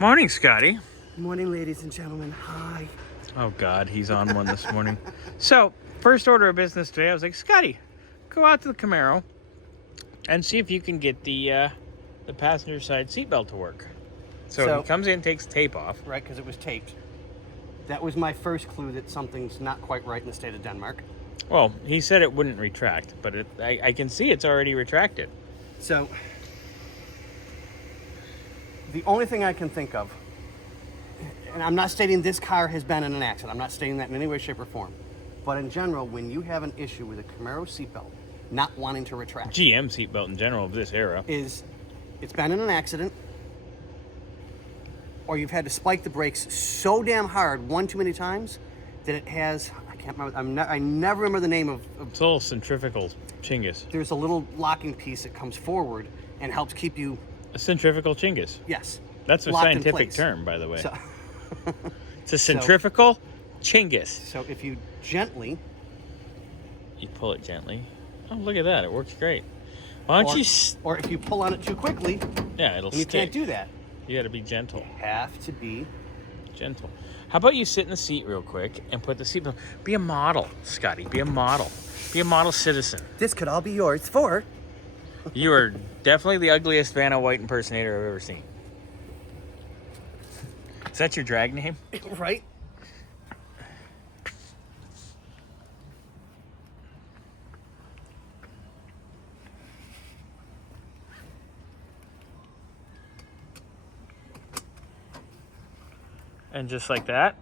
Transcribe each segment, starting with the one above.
Morning, Scotty. Morning, ladies and gentlemen. Hi. Oh, God, he's on one this morning. So, first order of business today, I was like, Scotty, go out to the Camaro and see if you can get the passenger side seatbelt to work. So he comes in, takes tape off. Right, because it was taped. That was my first clue that something's not quite right in the state of Denmark. Well, he said it wouldn't retract, but I can see it's already retracted. So, the only thing I can think of, and I'm not stating this car has been in an accident. I'm not stating that in any way, shape, or form. But in general, when you have an issue with a Camaro seatbelt not wanting to retract. GM seatbelt in general of this era. It's been in an accident, or you've had to spike the brakes so damn hard one too many times that it has, I can't remember, I never remember the name of it's a little centrifugal chingus. There's a little locking piece that comes forward and helps keep you... A centrifugal chingus. Yes. That's a scientific term, by the way. So, it's a centrifugal chingus. So if you gently... You pull it gently. Oh, look at that. It works great. Why don't you... Or if you pull on it too quickly... Yeah, it'll stick. You can't do that. You got to be gentle. You have to be... Gentle. How about you sit in the seat real quick and put the seatbelt... Be a model, Scotty. Be a model. Be a model citizen. This could all be yours for... You are definitely the ugliest Vanna White impersonator I've ever seen. Is that your drag name? Right? And just like that?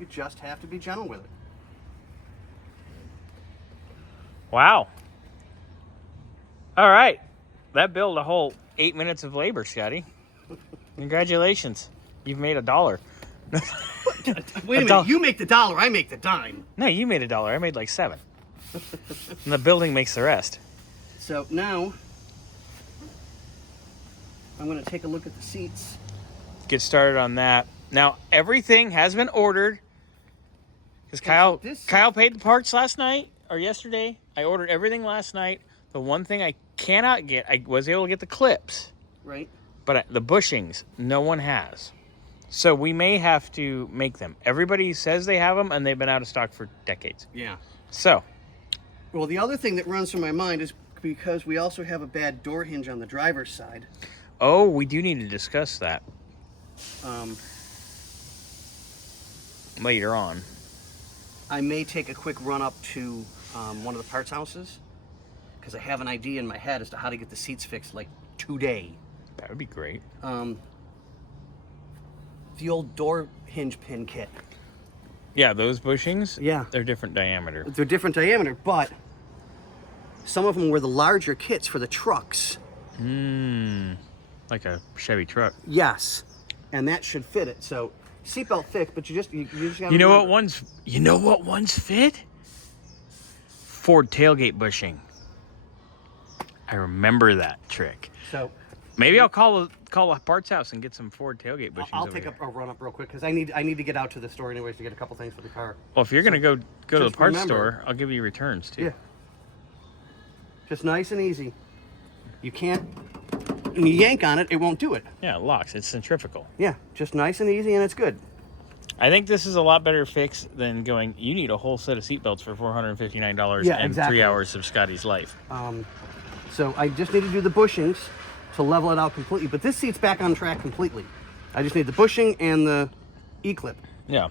You just have to be gentle with it. Wow. All right. That billed a whole 8 minutes of labor, Scotty. Congratulations. You've made $1. Wait a minute. You make the dollar, I make the dime. No, you made $1. I made like 7. And the building makes the rest. So now, I'm going to take a look at the seats. Get started on that. Now, everything has been ordered. Because Kyle paid the parts last night or yesterday. I ordered everything last night. The one thing I cannot get, I was able to get the clips. Right. But the bushings, no one has. So we may have to make them. Everybody says they have them, and they've been out of stock for decades. Yeah. So. Well, the other thing that runs through my mind is because we also have a bad door hinge on the driver's side. Oh, we do need to discuss that. Later on. I may take a quick run up to one of the parts houses because I have an idea in my head as to how to get the seats fixed like today. That would be great. The old door hinge pin kit. Yeah, those bushings? Yeah. They're different diameter. They're different diameter, but some of them were the larger kits for the trucks. Like a Chevy truck. Yes. And that should fit it. So seatbelt thick, but you just gotta You know what ones fit? Ford tailgate bushing. I remember that trick. So maybe I'll call a parts house and get some Ford tailgate bushings. I'll take a run up real quick because I need to get out to the store anyways to get a couple things for the car. Well, if you're gonna go to the parts store, I'll give you returns too. Yeah. Just nice and easy. You can't. When you yank on it, it won't do it. Yeah, it locks. It's centrifugal. Yeah, just nice and easy, and it's good. I think this is a lot better fix than going, you need a whole set of seatbelts for $459 and exactly. 3 hours of Scotty's life. So I just need to do the bushings to level it out completely. But this seat's back on track completely. I just need the bushing and the E-clip. Yeah.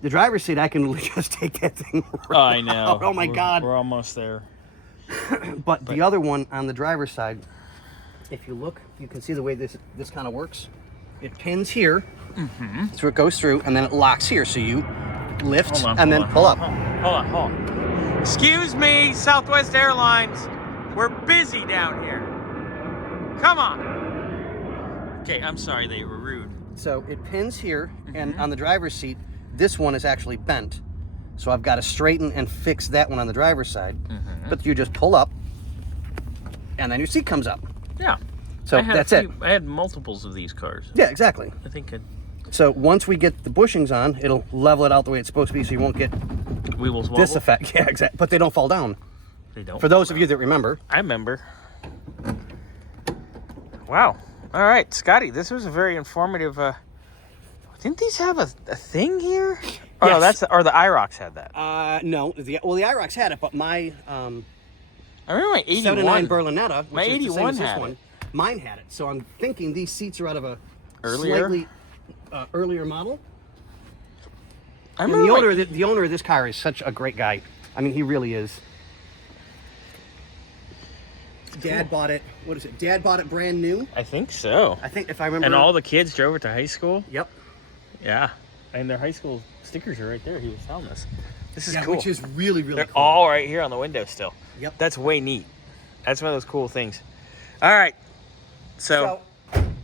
The driver's seat, I can just take that thing right I know. out. Oh, my God. We're almost there. But the other one on the driver's side, if you look, you can see the way this kind of works. It pins here, so it goes through, and then it locks here. So you lift and then pull up. Hold on. Excuse me, Southwest Airlines. We're busy down here. Come on. Okay, I'm sorry they were rude. So it pins here, and on the driver's seat, this one is actually bent. So I've got to straighten and fix that one on the driver's side. But you just pull up, and then your seat comes up. Yeah. So that's it. I had multiples of these cars. Yeah, exactly. I think So once we get the bushings on, it'll level it out the way it's supposed to be, so you won't get Weebles wobble? this effect. Yeah, exactly. But they don't fall down. They don't. For those of you that remember. I remember. Wow. All right, Scotty, this was a very informative. Didn't these have a thing here? Oh, no, Yes. or the IROX had that. No. The IROX had it, but my I remember my 81. 79 Berlinetta, which My is the same 81 as this had one, it. mine had it. So I'm thinking these seats are out of a Earlier? slightly earlier model. I And remember the owner of this car is such a great guy. I mean, he really is. Dad bought it. What is it? Dad bought it brand new. I think so. I think if I remember. And all the kids drove it to high school. Yep. Yeah, and their high school stickers are right there. He was telling us. This is cool. Which is really, really They're cool. all right here on the window still. Yep. That's way neat. That's one of those cool things. All right. So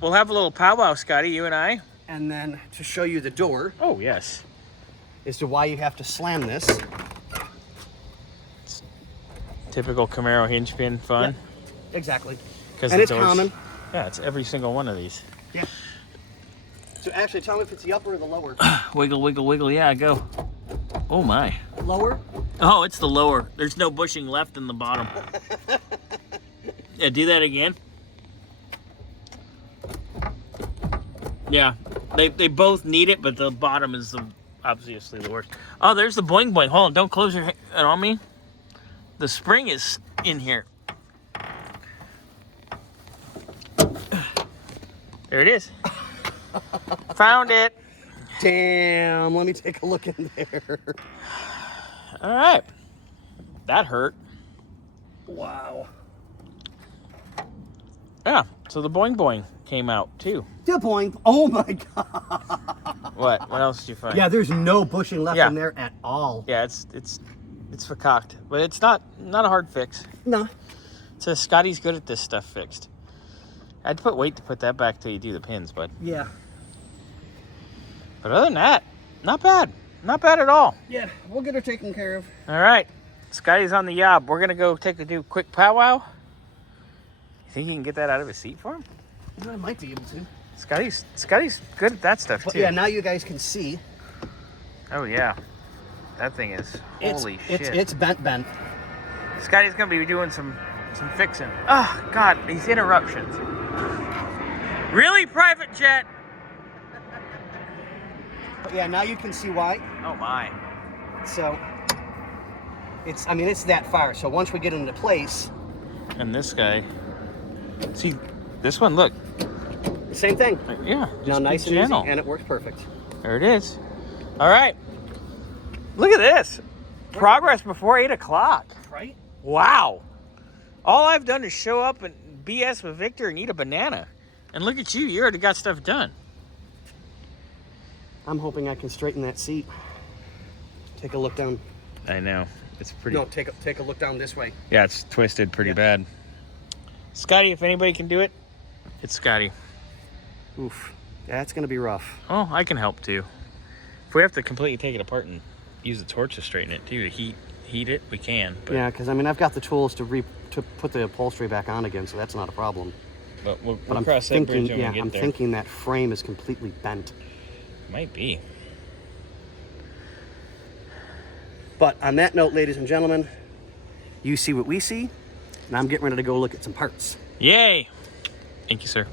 we'll have a little powwow, Scotty, you and I. And then to show you the door Oh, yes. as to why you have to slam this. Typical Camaro hinge pin fun. Yep. Exactly. Because And it's common. Yeah, it's every single one of these. Yeah. So actually, tell me if it's the upper or the lower. Wiggle, wiggle, wiggle. Yeah, go. Oh, my. Lower? Oh, it's the lower. There's no bushing left in the bottom. Yeah, do that again. Yeah, they both need it, but the bottom is obviously the worst. Oh, there's the boing boing. Hold on, don't close your hand on me. The spring is in here. There it is. Found it. Damn, let me take a look in there. All right. That hurt. Wow. Yeah, so the boing boing came out too. The point. Oh my god. What? What else did you find? Yeah, there's no bushing left Yeah. in there at all. Yeah, it's vercocked, but it's not a hard fix. No. So Scotty's good at this stuff fixed. I'd wait to put that back till you do the pins, but Yeah. other than that, not bad. Not bad at all. Yeah, we'll get her taken care of. All right, Scotty's on the job. We're gonna go do a quick powwow. You think you can get that out of his seat for him? I might be able to. Scotty's good at that stuff But too. yeah, now you guys can see. Oh yeah, that thing is holy shit. It's bent. Scotty's gonna be doing some fixing. Oh God, these interruptions. Really, private jet? But yeah, now you can see why. Oh my. So it's that far. So once we get into place, And this guy. See, this one, look. same thing. Yeah. Now just nice be and gentle. easy, and it works perfect. There it is. All right. Look at this. Progress before 8 o'clock. Right? Wow. All I've done is show up and BS with Victor and eat a banana. And look at you. You already got stuff done. I'm hoping I can straighten that seat. Take a look down. I know. It's pretty... No, take a look down this way. Yeah, it's twisted pretty bad. Scotty, if anybody can do it, it's Scotty. Oof. That's gonna be rough. Oh, I can help too. If we have to completely take it apart and use the torch to straighten it too, to heat it, we can. But, Yeah, because I've got the tools to put the upholstery back on again, so that's not a problem. But we'll But I'm cross that bridge thinking, when yeah, we get I'm there. thinking that frame is completely bent. Might be. But on that note, ladies and gentlemen, you see what we see, and I'm getting ready to go look at some parts. Yay! Thank you, sir.